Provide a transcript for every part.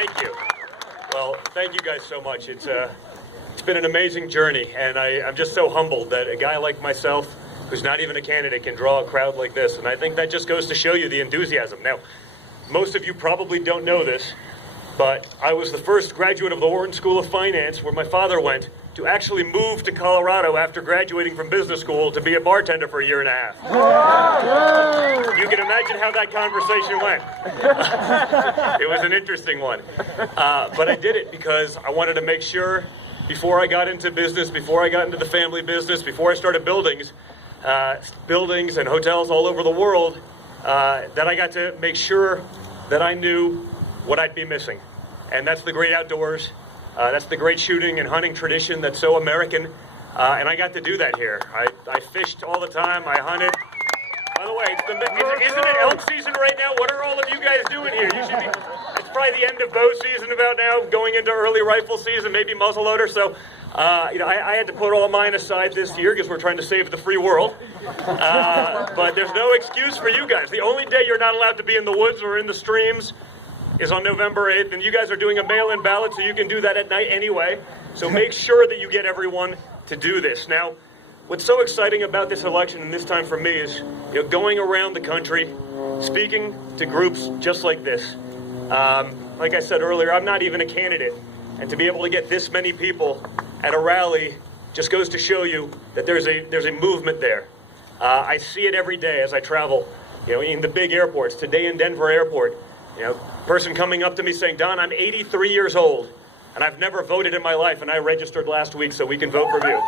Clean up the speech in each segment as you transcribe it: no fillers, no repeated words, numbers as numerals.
Thank you. Well, thank you guys so much. It's been an amazing journey, and I'm just so humbled that a guy like myself, who's not even a candidate, can draw a crowd like this. And I think that just goes to show you the enthusiasm. Now, most of you probably don't know this, but I was the first graduate of the Wharton School of Finance, where my father went, to actually move to Colorado after graduating from business school to be a bartender for a year and a half. You can imagine how that conversation went. It was an interesting one. But I did it because I wanted to make sure, before I got into business, before I got into the family business, before I started buildings and hotels all over the world, that I got to make sure that I knew what I'd be missing. And that's the great outdoors. That's the great shooting and hunting tradition that's so American. And I got to do that here. I fished all the time. I hunted. By the way, isn't it elk season right now? What are all of you guys doing here? You should be. It's probably the end of bow season about now, going into early rifle season, maybe muzzleloader. So, I had to put all mine aside this year because we're trying to save the free world. But there's no excuse for you guys. The only day you're not allowed to be in the woods or in the streams is on November 8th, and you guys are doing a mail-in ballot, so you can do that at night anyway. So make sure that you get everyone to do this. Now, what's so exciting about this election and this time for me is, going around the country, speaking to groups just like this. Like I said earlier, I'm not even a candidate, and to be able to get this many people at a rally just goes to show you that there's a movement there. I see it every day as I travel, in the big airports. Today in Denver Airport, person coming up to me saying, "Don, I'm 83 years old, and I've never voted in my life, and I registered last week so we can vote for you."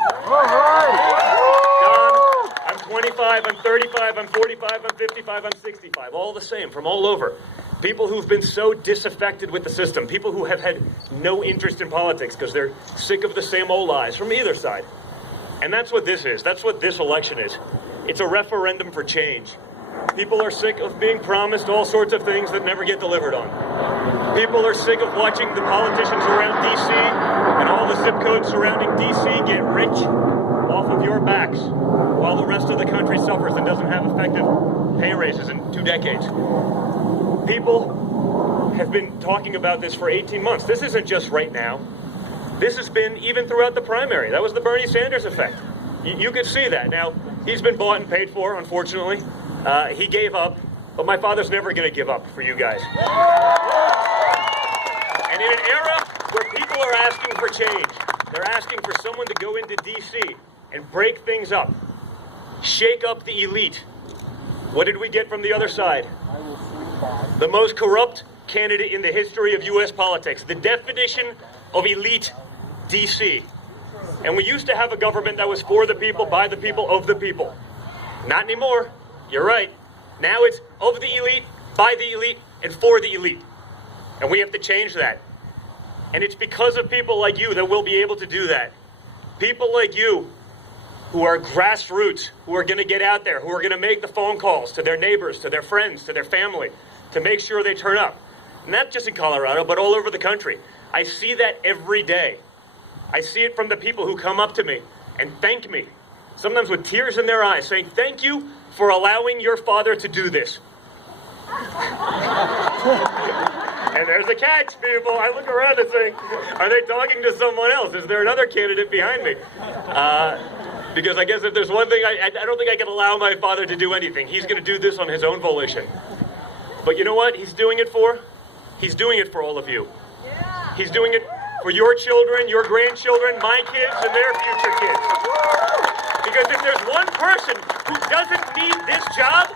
Don, I'm 25, I'm 35, I'm 45, I'm 55, I'm 65, all the same, from all over. People who've been so disaffected with the system, people who have had no interest in politics because they're sick of the same old lies from either side. And that's what this is. That's what this election is. It's a referendum for change. People are sick of being promised all sorts of things that never get delivered on. People are sick of watching the politicians around D.C. and all the zip codes surrounding D.C. get rich off of your backs while the rest of the country suffers and doesn't have effective pay raises in 2 decades. People have been talking about this for 18 months. This isn't just right now. This has been even throughout the primary. That was the Bernie Sanders effect. You could see that. Now, he's been bought and paid for, unfortunately. He gave up, but my father's never going to give up for you guys. And in an era where people are asking for change, they're asking for someone to go into D.C. and break things up, shake up the elite. What did we get from the other side? The most corrupt candidate in the history of U.S. politics. The definition of elite, D.C. And we used to have a government that was for the people, by the people, of the people. Not anymore. You're right. Now it's of the elite, by the elite, and for the elite. And we have to change that. And it's because of people like you that we'll be able to do that. People like you who are grassroots, who are going to get out there, who are going to make the phone calls to their neighbors, to their friends, to their family, to make sure they turn up. Not just in Colorado, but all over the country. I see that every day. I see it from the people who come up to me and thank me, sometimes with tears in their eyes, saying, "Thank you for allowing your father to do this." And there's a catch, people. I look around and think, are they talking to someone else? Is there another candidate behind me? Because I guess if there's one thing, I don't think I can allow my father to do anything. He's going to do this on his own volition. But you know what he's doing it for? He's doing it for all of you. He's doing it for your children, your grandchildren, my kids, and their future kids. Because if there's one person who doesn't need this job,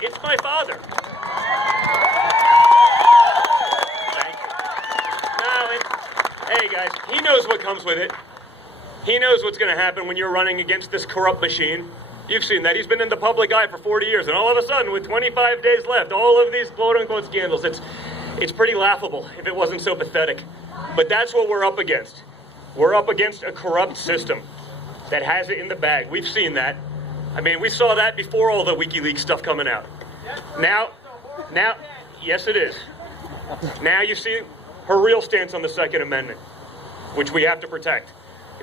it's my father. Thank you. Hey guys, he knows what comes with it. He knows what's going to happen when you're running against this corrupt machine. You've seen that. He's been in the public eye for 40 years, and all of a sudden, with 25 days left, all of these quote-unquote scandals, it's pretty laughable if it wasn't so pathetic. But that's what we're up against. We're up against a corrupt system that has it in the bag. We've seen that. I mean, we saw that before all the WikiLeaks stuff coming out. Now, yes it is. Now you see her real stance on the Second Amendment, which we have to protect.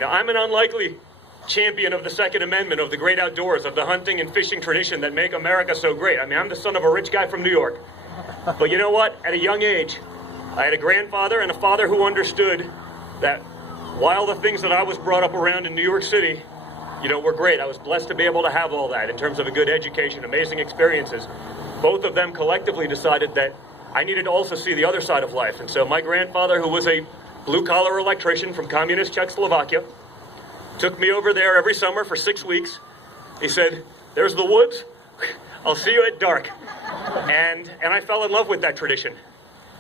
I'm an unlikely champion of the Second Amendment, of the great outdoors, of the hunting and fishing tradition that make America so great. I mean, I'm the son of a rich guy from New York. But you know what? At a young age, I had a grandfather and a father who understood that while the things that I was brought up around in New York City, were great. I was blessed to be able to have all that in terms of a good education, amazing experiences. Both of them collectively decided that I needed to also see the other side of life. And so my grandfather, who was a blue-collar electrician from communist Czechoslovakia, took me over there every summer for 6 weeks. He said, "There's the woods. I'll see you at dark." And I fell in love with that tradition.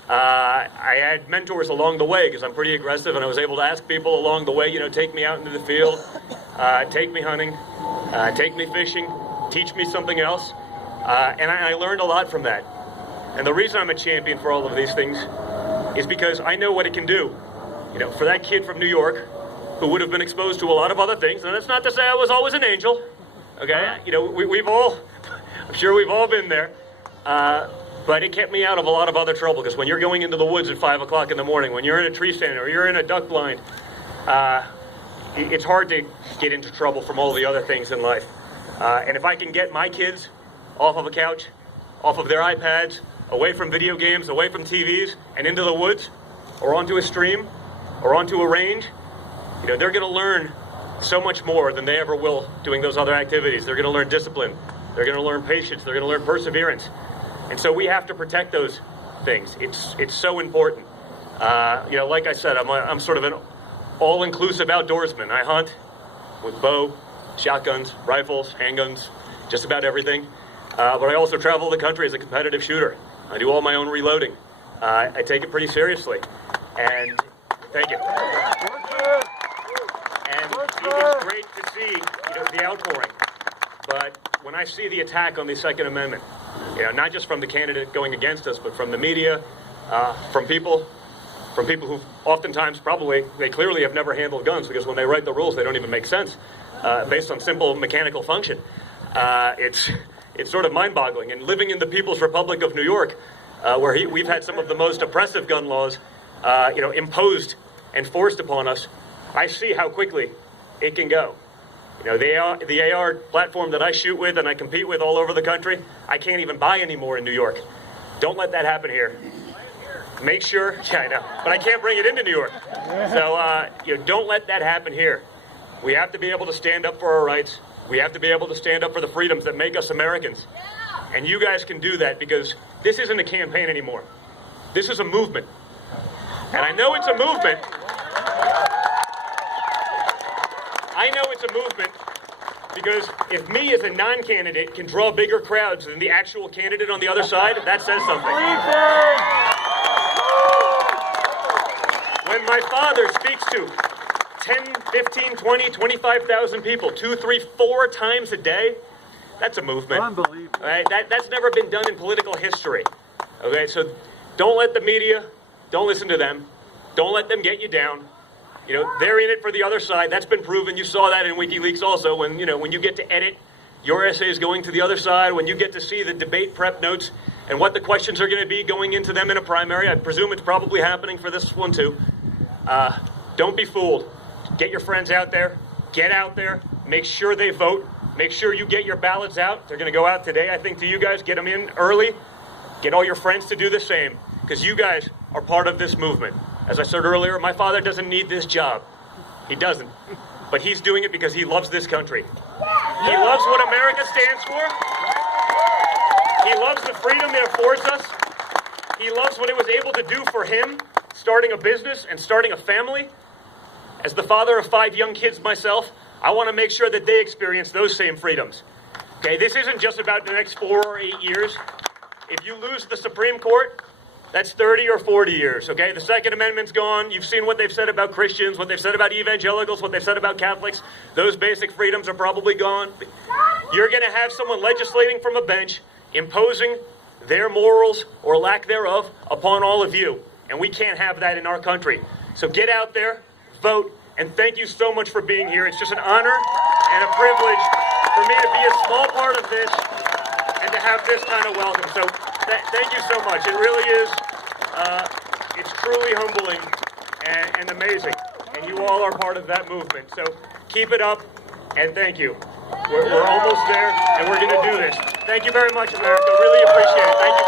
I had mentors along the way because I'm pretty aggressive, and I was able to ask people along the way, take me out into the field, take me hunting, take me fishing, teach me something else. And I learned a lot from that. And the reason I'm a champion for all of these things is because I know what it can do. For that kid from New York who would have been exposed to a lot of other things, and that's not to say I was always an angel, okay? We've all, I'm sure we've all been there. But it kept me out of a lot of other trouble, because when you're going into the woods at 5 o'clock in the morning, when you're in a tree stand or you're in a duck blind, it's hard to get into trouble from all the other things in life. And if I can get my kids off of a couch, off of their iPads, away from video games, away from TVs, and into the woods, or onto a stream, or onto a range, they're going to learn so much more than they ever will doing those other activities. They're going to learn discipline. They're going to learn patience. They're going to learn perseverance. And so we have to protect those things. It's so important. Like I said, I'm sort of an all-inclusive outdoorsman. I hunt with bow, shotguns, rifles, handguns, just about everything. But I also travel the country as a competitive shooter. I do all my own reloading. I take it pretty seriously. And thank you. And it's great to see the outpouring. But when I see the attack on the Second Amendment, not just from the candidate going against us, but from the media, from people who oftentimes they clearly have never handled guns, because when they write the rules, they don't even make sense based on simple mechanical function. It's sort of mind-boggling. And living in the People's Republic of New York, where we've had some of the most oppressive gun laws, imposed and forced upon us, I see how quickly it can go. The AR platform that I shoot with and I compete with all over the country, I can't even buy anymore in New York. Don't let that happen here. Make sure, yeah, I know, but I can't bring it into New York. So, don't let that happen here. We have to be able to stand up for our rights. We have to be able to stand up for the freedoms that make us Americans. And you guys can do that, because this isn't a campaign anymore. This is a movement. And I know it's a movement. I know it's a movement because if me as a non-candidate can draw bigger crowds than the actual candidate on the other side, that says something. When my father speaks to 10, 15, 20, 25,000 people, 2, 3, 4 times a day, that's a movement. Unbelievable. Right? That's never been done in political history. Okay, so don't let the media, don't listen to them, don't let them get you down. They're in it for the other side. That's been proven. You saw that in WikiLeaks also, when you get to edit your essays going to the other side, when you get to see the debate prep notes and what the questions are going to be going into them in a primary. I presume it's probably happening for this one too. Don't be fooled. Get your friends out there. Get out there. Make sure they vote. Make sure you get your ballots out. They're going to go out today, I think, to you guys. Get them in early. Get all your friends to do the same, because you guys are part of this movement. As I said earlier, my father doesn't need this job. He doesn't. But he's doing it because he loves this country. He loves what America stands for. He loves the freedom it affords us. He loves what it was able to do for him, starting a business and starting a family. As the father of 5 young kids myself, I want to make sure that they experience those same freedoms. Okay, this isn't just about the next 4 or 8 years. If you lose the Supreme Court, that's 30 or 40 years, okay? The Second Amendment's gone. You've seen what they've said about Christians, what they've said about evangelicals, what they've said about Catholics. Those basic freedoms are probably gone. You're going to have someone legislating from a bench, imposing their morals or lack thereof upon all of you. And we can't have that in our country. So get out there, vote, and thank you so much for being here. It's just an honor and a privilege for me to be a small part of this and to have this kind of welcome. So thank you so much. It really is, it's truly humbling and amazing. And you all are part of that movement. So keep it up, and thank you. We're almost there, and we're going to do this. Thank you very much, America. Really appreciate it. Thank you.